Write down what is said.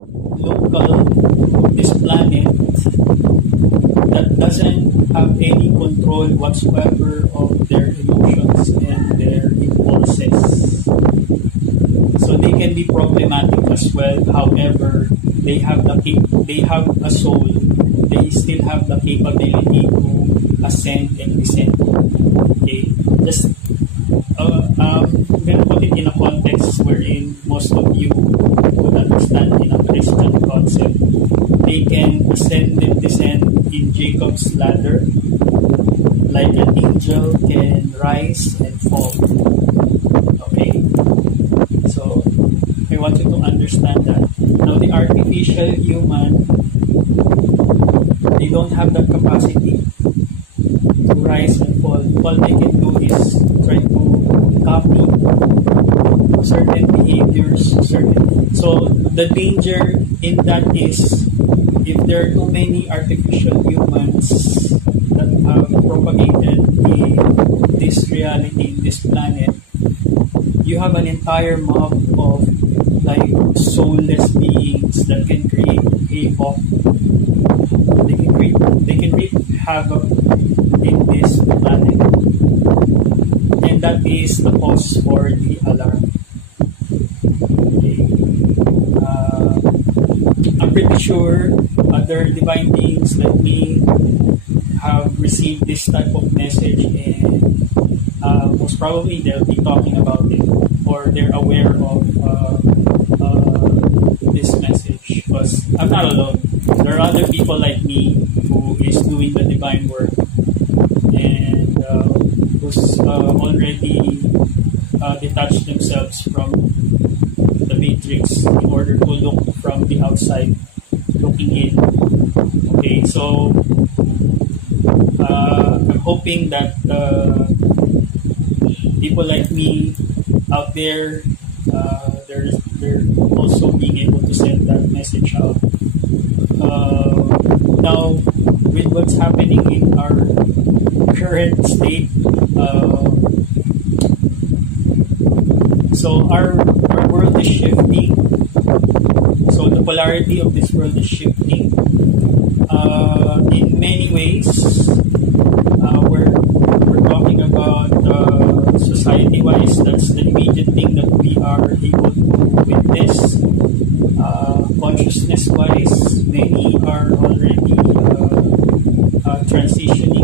local of this planet that doesn't have any control whatsoever of their emotions and their impulses. So they can be problematic as well. However, they have a soul. They still have the capability to ascend and descend. Okay, just I'm gonna put it in a context wherein most of you would understand in a Christian concept. They can ascend and descend in Jacob's ladder, like an angel can rise and fall. Okay, so I want you to understand that. Now, the artificial human, they don't have that capacity to rise and fall. All they can do is try to copy certain behaviors, certain. So the danger in that is if there are too many artificial humans that have propagated this reality in this planet, you have an entire mob of like soulless beings that can create havoc. They can wreak havoc in this planet, and that is the cause for the alarm. Okay. I'm pretty sure other divine beings like me have received this type of message, and most probably they'll be talking about it, or they're aware of this message, because I'm not alone. There are other people like me who is doing the divine work, and who's already detached themselves from the matrix in order to look from the outside, looking in. Okay, so I'm hoping that people like me out there, they're also being able to send that message out. Now, with what's happening in our current state, so our world is shifting. So the polarity of this world is shifting. In many ways, we're talking about society-wise. That's the immediate thing that we are able to witness. Consciousness-wise, many are already transitioning